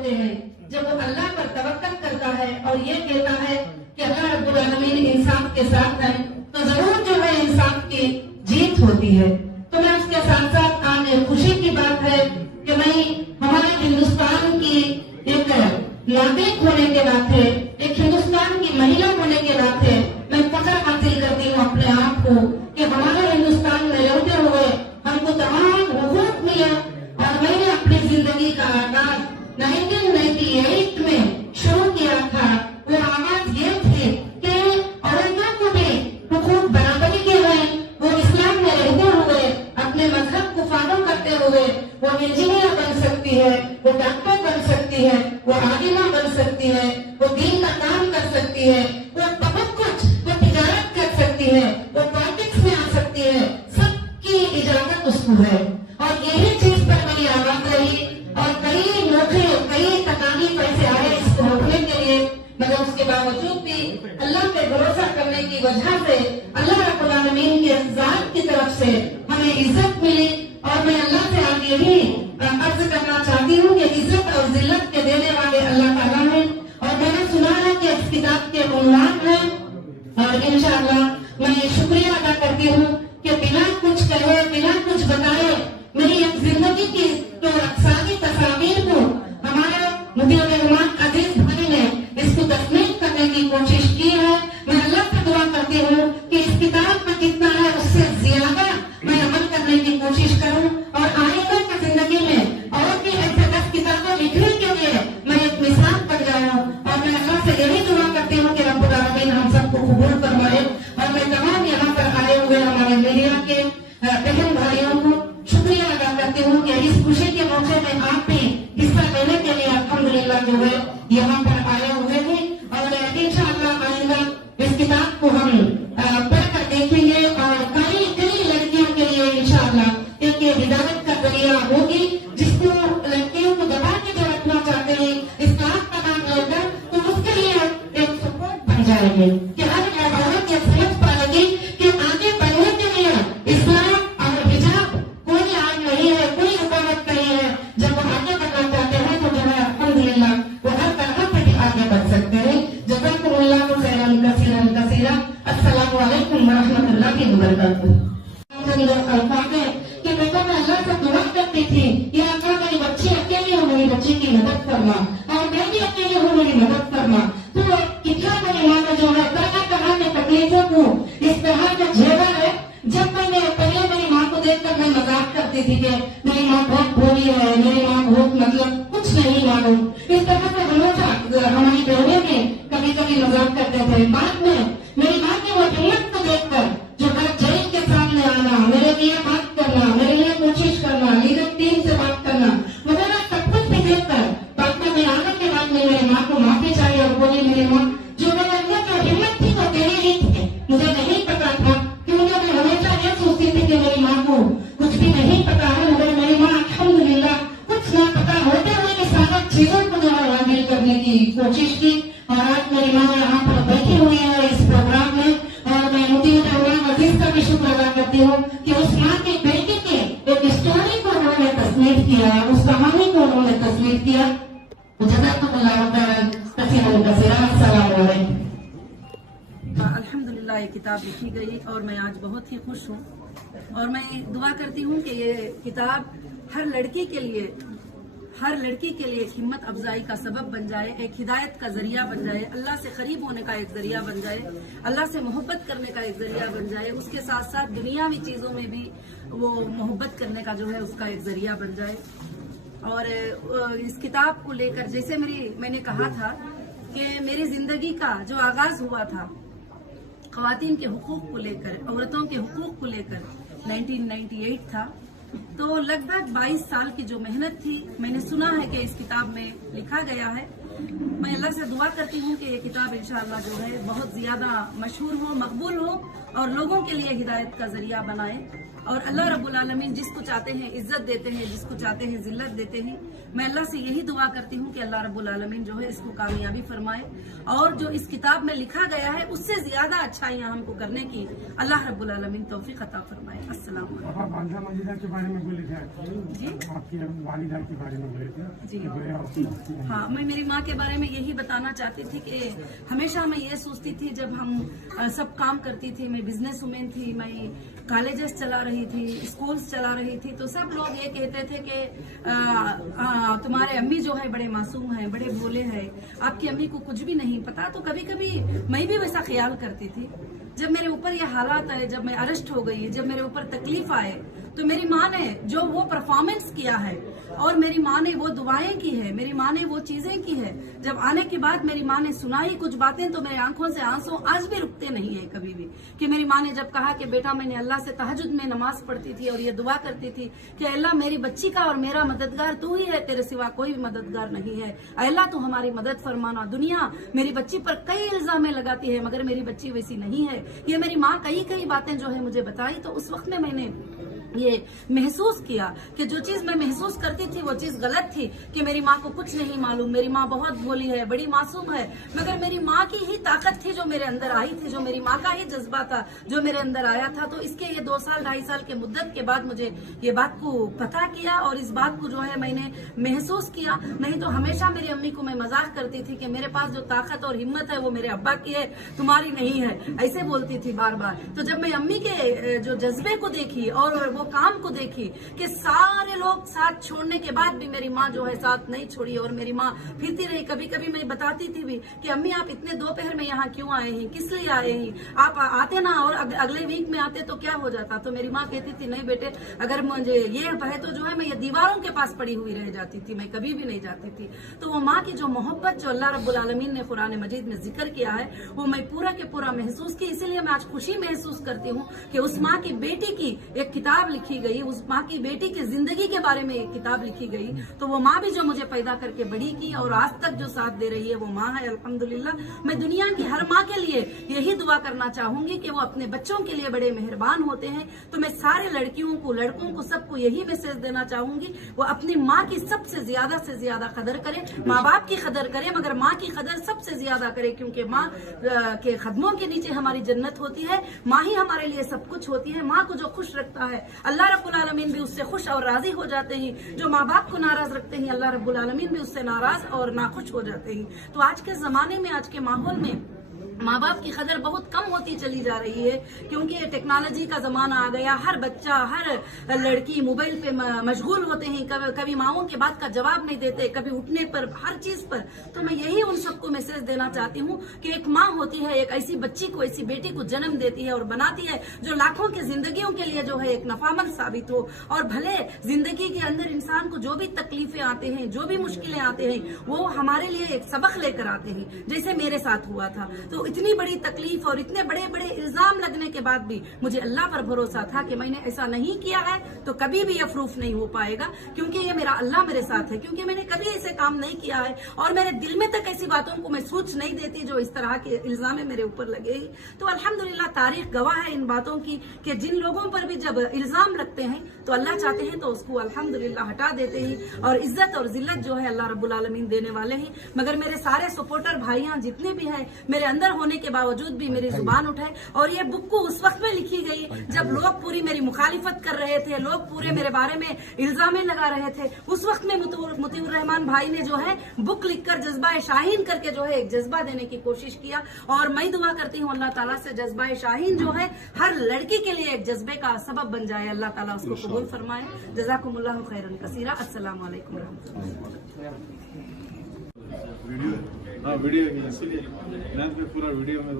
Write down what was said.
होते हैं जब वो अल्लाह पर तवक्कल करता है और ये कहता है कि अल्लाह रब्बुल आलमीन इंसान के साथ है, तो जरूर जो है इंसान की जीत होती है। तो मैं उसके साथ साथ आज खुशी की बात है कि मैं हमारे हिंदुस्तान की एक नागरिक होने के नाते, एक हिंदुस्तान की महिला होने के नाते मैं फख्र हासिल करती हूँ अपने आप को कि हमारे हिंदुस्तान में रहते हुए हमको तमाम हुकूक मिले। और मैंने अपनी जिंदगी का आगाज 1998 में शुरू किया था। वो आवाज ये थी कि औरतों को भी हुकूक बराबरी के हैं, वो इस्लाम में रहते हुए अपने मजहब को फॉलो करते हुए वो इंजीनियर बन सकती है, वो डॉक्टर बन सकती है, वो आलिमा बन सकती है, वो दीन का काम कर सकती है, वो बहुत कुछ, वो तिजारत कर सकती है, वो पॉलिटिक्स में आ सकती है, सबकी इजाजत उसको है। और यही चीज पर मेरी आवाज रही और कई मौके, कई तकालीफ ऐसे आए इसको रोकने के लिए, मगर उसके बावजूद भी अल्लाह पे भरोसा करने की वजह से अल्लाह रब्बुल आलमीन के ज़ात की तरफ से हमें इज्जत मिली। और मैं अल्लाह से आगे भी अर्ज करना चाहती हूँ कि इज्जत और जिल्लत के देने वाले अल्लाह ताला हैं। और मैंने सुना है कि इस किताब के उन्वान है और इंशाअल्लाह मैं शुक्रिया अदा करती हूँ कि बिना कुछ कहे, बिना कुछ बताए मेरी एक जिंदगी की तो सारी तस्वीर को हमारे मुफ्ती रहमान अजीज भाई ने इसको तस्लीम करने की कोशिश की है। मैं अल्लाह से दुआ करती हूँ कि इस किताब में जितना है उससे ज्यादा मैं अमल करने की कोशिश करूँ और आइंदा की जिंदगी में और भी ऐसे 10 किताबें लिखने के लिए मैं एक मिसाल बन जाऊँ। और मैं अल्लाह से यही दुआ करती हूँ कि रब्बुल आलमीन हम सबको कबूल फरमाए। और मैं तमाम यहाँ पर आए हुए हमारे मीडिया के बहन भाइयों को शुक्रिया अदा करती हूँ कि इस खुशी के मौके में आप भी हिस्सा लेने के लिए अल्हम्दुलिल्लाह जो है यहाँ पर आए हुए हैं। और इंशाअल्लाह आइंदा इस किताब को हम पढ़कर देखेंगे और कई लड़कियों के लिए इंशाअल्लाह एक हिदायत का जरिया होगी, जिसको लड़कियों को दबा के जो रखना चाहते हैं इस क्लास का नाम लेकर, तो उसके लिए एक सपोर्ट बन जाएंगे कि हर औरत ये समझ पाएगी कि आगे बढ़ने के लिए इस्लाम और हिजाब कोई आग नहीं है, कोई रुकावट नहीं है। जब वो आगे बढ़ना चाहते हैं तो जो है अल्हम्दुलिल्लाह वो हर तरह से भी आगे बढ़ सकते हैं। जज़ाकुमुल्लाहु खैरन कसीरन कसीरा। अस्सलामु अलैकुम व रहमतुल्लाहि व बरकातुहू। कि बेटा मैं अल्लाह से दुआ करती थी, या अल्लाह मेरी बच्ची अकेली हो, मेरी बच्ची की मदद करना, और मैं भी अकेली हूँ, मेरी मदद करना। तो कितना मेरी माँ ने जो है तरह तरह के तकलीफों को इस तरह से झेला है। जब मैंने पहले मेरी माँ को देखकर मैं मजाक करती थी कि मेरी माँ बहुत भोली है, मेरी माँ बहुत मतलब कुछ नहीं मालूम, इस तरह से हमेशा हमारी बहनें भी कभी कभी मजाक करते थे। बाद में मेरी माँ की वो हिम्मत को देखकर जो हर जेल के सामने आना, मेरे लिए बात करना, मेरे लिए कोशिश करना, लीडर टीम से बात करना वगैरह सब कुछ भी देखकर बाद में आने के बाद में मेरी माँ को माफी चाहिए और बोली मेरी माँ जो मेरे अंदर जो हिम्मत थी वो तेरी ही थी, मुझे नहीं पता था। क्योंकि मैं हमेशा ये सोचती थी कि मेरी माँ को कुछ भी नहीं पता है, मगर मेरी माँ अल्हम्दुलिल्लाह कुछ ना पता होते हुए भी सारी चीजों को जो है हासिल करने की कोशिश की। और आज मेरी माँ यहाँ पर बैठी हुई है इस प्रोग्राम में, और मैं मुफ्ती रहमान अजीज का भी शुक्र अदा करती हूँ कि उस माँ की बेटी के एक स्टोरी को उन्होंने तस्लीम किया, उस कहानी को उन्होंने तस्लीम किया। जज़ाकुमुल्लाहु खैरन कसीरन कसीरा। अस्सलामु अलैकुम। अल्हम्दुलिल्लाह ये किताब लिखी गई और मैं आज बहुत ही खुश हूँ। और मैं दुआ करती हूँ कि ये किताब हर लड़की के लिए एक हिम्मत अफजाई का सबब बन जाए, एक हिदायत का जरिया बन जाए, अल्लाह से करीब होने का एक जरिया बन जाए, अल्लाह से मोहब्बत करने का एक जरिया बन जाए, उसके साथ साथ दुनियावी चीजों में भी वो मोहब्बत करने का जो है उसका एक जरिया बन जाए। और इस किताब को लेकर जैसे मैंने कहा था कि मेरी जिंदगी का जो आगाज हुआ था ख्वातीन के हुकूक को लेकर, औरतों के हुकूक को लेकर 1998 था। तो लगभग 22 साल की जो मेहनत थी, मैंने सुना है कि इस किताब में लिखा गया है। मैं अल्लाह से दुआ करती हूँ कि ये किताब इंशाअल्लाह जो है बहुत ज्यादा मशहूर हो, मकबूल हो और लोगों के लिए हिदायत का जरिया बनाए। और अल्लाह रब्बुल आलमीन जिसको चाहते हैं इज्जत देते हैं, जिसको चाहते हैं जिल्लत देते हैं। मैं अल्लाह से यही दुआ करती हूँ कि अल्लाह रब्बुल आलमीन जो है इसको कामयाबी फरमाए और जो इस किताब में लिखा गया है उससे ज्यादा अच्छाइयाँ हमको करने की अल्लाह रब्बुल आलमीन तौफीक अता फरमाए। अस्सलाम वालेकुम। वालिदा मजिदा के बारे में बोले थे जी आपकी वालिदा के बारे में बोले थे जी हाँ, मैं मेरी माँ के बारे में यही बताना चाहती थी कि हमेशा मैं ये सोचती थी जब हम सब काम करती थी, मैं बिजनेस वुमेन थी, मैं कॉलेजेस चला रही थी, स्कूल्स चला रही थी, तो सब लोग ये कहते थे कि तुम्हारे अम्मी जो है बड़े मासूम है, बड़े भोले हैं, आपकी अम्मी को कुछ भी नहीं पता। तो कभी कभी मैं भी वैसा ख्याल करती थी। जब मेरे ऊपर ये हालात आए, जब मैं अरेस्ट हो गई, जब मेरे ऊपर तकलीफ आए, तो मेरी माँ ने जो वो परफॉर्मेंस किया है और मेरी माँ ने वो दुआएं की है, मेरी माँ ने वो चीजें की है, जब आने के बाद मेरी माँ ने सुनाई कुछ बातें तो मेरी आंखों से आंसू आज भी रुकते नहीं है कभी भी। कि मेरी माँ ने जब कहा कि बेटा मैंने अल्लाह से तहज्जुद में नमाज पढ़ती थी और ये दुआ करती थी कि अल्लाह मेरी बच्ची का और मेरा मददगार तू ही है, तेरे सिवा कोई भी मददगार नहीं है, अल्लाह तू हमारी मदद फरमाना। दुनिया मेरी बच्ची पर कई इल्जामें लगाती है मगर मेरी बच्ची वैसी नहीं है। ये मेरी माँ कई बातें जो है मुझे बताई। तो उस वक्त में मैंने ये महसूस किया कि जो चीज मैं महसूस करती थी वो चीज गलत थी, कि मेरी माँ को कुछ नहीं मालूम, मेरी माँ बहुत भोली है, बड़ी मासूम है, मगर मेरी माँ की ही ताकत थी जो मेरे अंदर आई थी, जो मेरी माँ का ही जज्बा था जो मेरे अंदर आया था। तो इसके ये 2 साल 2.5 साल के मुद्दत के बाद मुझे ये बात को पता किया और इस बात को जो है मैंने महसूस किया। नहीं तो हमेशा मेरी अम्मी को मैं मजाक करती थी कि मेरे पास जो ताकत और हिम्मत है वो मेरे अब्बा की है, तुम्हारी नहीं है, ऐसे बोलती थी बार बार। तो जब मैं अम्मी के जो जज्बे को देखी और वो काम को देखी कि सारे लोग साथ छोड़ने के बाद भी मेरी माँ जो है साथ नहीं छोड़ी और मेरी माँ फिरती रही। कभी कभी मैं बताती थी भी कि अम्मी आप इतने दोपहर में यहाँ क्यों आए हैं, किस लिए आए हैं, आप आते ना और अगले वीक में आते तो क्या हो जाता। तो मेरी माँ कहती थी नहीं बेटे, अगर मुझे ये है तो जो है मैं ये दीवारों के पास पड़ी हुई रह जाती थी, मैं कभी भी नहीं जाती थी। तो वो माँ की जो मोहब्बत जो अल्लाह रब्बुल आलमीन ने कुरान मजीद में जिक्र किया है वो मैं पूरा के पूरा महसूस की। इसीलिए मैं आज खुशी महसूस करती हूँ कि उस माँ की बेटी की एक किताब लिखी गई, उस माँ की बेटी की जिंदगी के बारे में एक किताब लिखी गई। तो वो माँ भी जो मुझे पैदा करके बड़ी की और आज तक जो साथ दे रही है वो माँ है, अल्हम्दुलिल्लाह। मैं दुनिया की हर माँ के लिए यही दुआ करना चाहूंगी कि वो अपने बच्चों के लिए बड़े मेहरबान होते हैं। तो मैं सारे लड़कियों को, लड़कों को, सबको यही मैसेज देना चाहूंगी, वो अपनी माँ की सबसे ज्यादा कदर करें, माँ बाप की कदर करें, मगर माँ की कदर सबसे ज्यादा करें, क्योंकि माँ के कदमों के नीचे हमारी जन्नत होती है। माँ ही हमारे लिए सब कुछ होती है। माँ को जो खुश रखता है अल्लाह रब्बुल आलमीन भी उससे खुश और राजी हो जाते हैं। जो माँ बाप को नाराज रखते हैं अल्लाह रब्बुल आलमीन भी उससे नाराज और नाखुश हो जाते हैं। तो आज के जमाने में, आज के माहौल में माँ बाप की कदर बहुत कम होती चली जा रही है, क्योंकि टेक्नोलॉजी का जमाना आ गया। हर बच्चा, हर लड़की मोबाइल पे मशगूल होते हैं, कभी माओं के बात का जवाब नहीं देते, कभी उठने पर, हर चीज पर। तो मैं यही उन सबको मैसेज देना चाहती हूँ कि एक माँ होती है, एक ऐसी बच्ची को, ऐसी बेटी को जन्म देती है और बनाती है जो लाखों की जिंदगियों के लिए जो है एक नफामंद साबित हो। और भले जिंदगी के अंदर इंसान को जो भी तकलीफें आते हैं, जो भी मुश्किलें आते हैं, वो हमारे लिए एक सबक लेकर आते हैं, जैसे मेरे साथ हुआ था। तो इतनी बड़ी तकलीफ और इतने बड़े बड़े इल्जाम लगने के बाद भी मुझे अल्लाह पर भरोसा था कि मैंने ऐसा नहीं किया है तो कभी भी ये प्रूफ नहीं हो पाएगा, क्योंकि ये मेरा अल्लाह मेरे साथ है, क्योंकि मैंने कभी ऐसे काम नहीं किया है और मेरे दिल में तक ऐसी बातों को मैं सोच नहीं देती जो इस तरह के इल्जाम मेरे ऊपर लगे ही। तो अल्हम्दुलिल्लाह तारीख गवाह है इन बातों की कि जिन लोगों पर भी जब इल्जाम लगते हैं तो अल्लाह चाहते हैं तो उसको अल्हम्दुलिल्लाह हटा देते हैं और इज्जत और जिल्लत जो है अल्लाह रब्बुल आलमीन देने वाले हैं। मगर मेरे सारे सपोर्टर भाइयां जितने भी हैं, मेरे अंदर होने के बावजूद भी मेरी जुबान उठाए। और ये बुक को उस वक्त में लिखी गई जब लोग पूरी मेरी मुखालिफत कर रहे थे, लोग पूरे मेरे बारे में इल्जामें लगा रहे थे। उस वक्त में मुतीउर रहमान भाई ने जो है बुक लिखकर जज्बा शाहीन करके जो है एक जज्बा देने की कोशिश किया। और मैं दुआ करती हूँ अल्लाह ताला से जज्बा शाहीन जो है हर लड़की के लिए एक जज्बे का सबब बन जाए, अल्लाह ताला उसको कबूल फरमाए। जज़ाकुमुल्लाहु खैरन कसीरा। अस्सलामु अलैकुम रहमतुल्लाह। वीडियो है, इसीलिए मैं पूरा वीडियो में